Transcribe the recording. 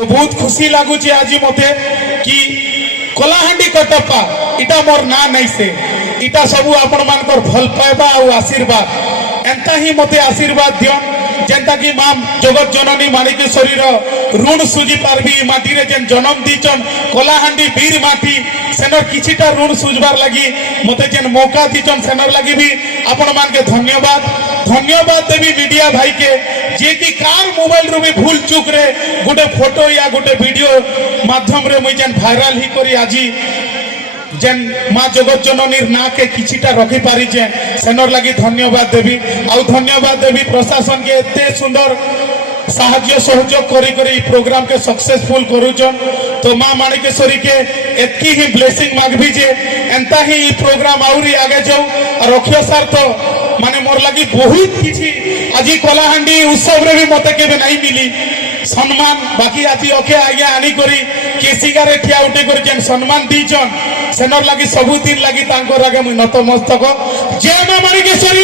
तो बहुत खुशी लगुच आज मते कि कलाहांडी कटप्पा इटा मोर ना नहीं से इटा सबू आपण मानकर भल पाइबा और आशीर्वाद एंता ही मते आशीर्वाद दियन जेंता कि मां जगत जननी माणिकेश्वरी ऋण सुझी पारबी माटी रे जेन जन्म दीचन कलाहांडी वीर माटी सेनर किछिटा ऋण सुझबार लगी मते जेन मौका दीचन सेनर लगी भी आपण मान के धन्यवाद देवी मीडिया भाई के जे कि कार मोबाइल रो भी भूल चूक रे गोटे फोटो या गोटे वीडियो माध्यम रे मुई जेन वायरल ही करी आजी जेन माँ जगत जननी ना के किछिटा रखी पारी जे सेनर लगी धन्यवाद देवी आउ धन्यवाद देवी प्रशासन के एते सुंदर साहाଯ୍ୟ सहयोग करी करी प्रोग्राम के सक्सेसफुल करूचन तो माँ माणिकेश्वरी के एतकी ही ब्लेसिंग मागबी जे एंता ही प्रोग्राम आउरी आगे जाऊ और रखियो सर तो माने मोर लगी बहुत किछि आज कलाहांडी उत्सव रे भी मते केबे नहीं मिली सम्मान बाकी आती ओके आगे आनी करी केसिगारे ठिया उठे करी जेन सम्मान दीचन सेनर लगी सबु दिन लगी तांको आगे मु नतमस्तक जय मां माणिकेश्वरी